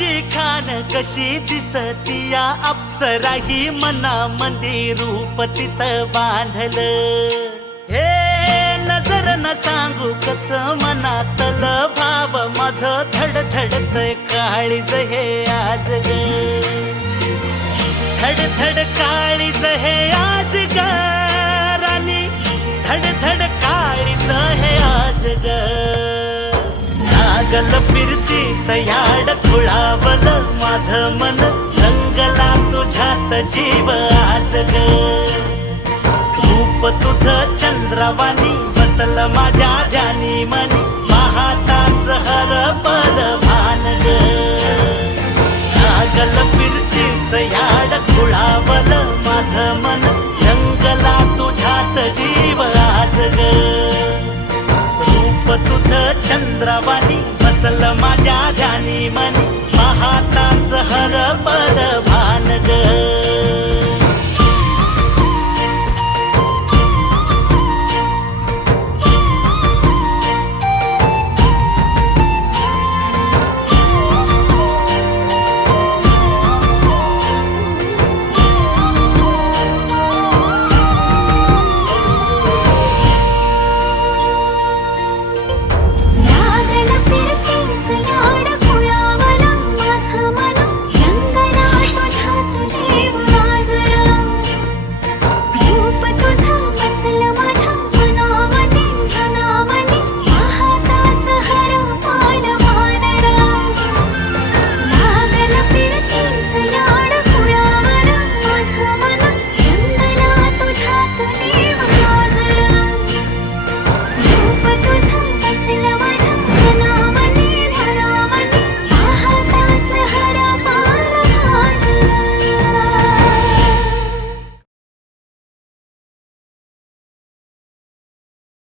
रूपाची खान कशी दिसतीया अप्सरा ही मनामध्ये रूप तिचं बांधलं हे नजर न सांगू कस मनातल भाव माझं धडधडतय काळीज हे आज ग धडधड काळीज हे आज ग राणी धडधड काळीज हे आज ग लागल फिरतीच याड खुळावल माझं मन रंगला तुझ्यात जीव आज ग रूप तुझं चंद्रवाणी बसल माझ्या ध्यानी मनी पाहताच हरपल भान ग लागल फिरतीच याड खुळावल माझं मन रंगला तुझ्यात जीव आज ग रूप तुझं चंद्रवाणी बसल माझ्या ध्यानी मनी पाहताच हरपल भान ग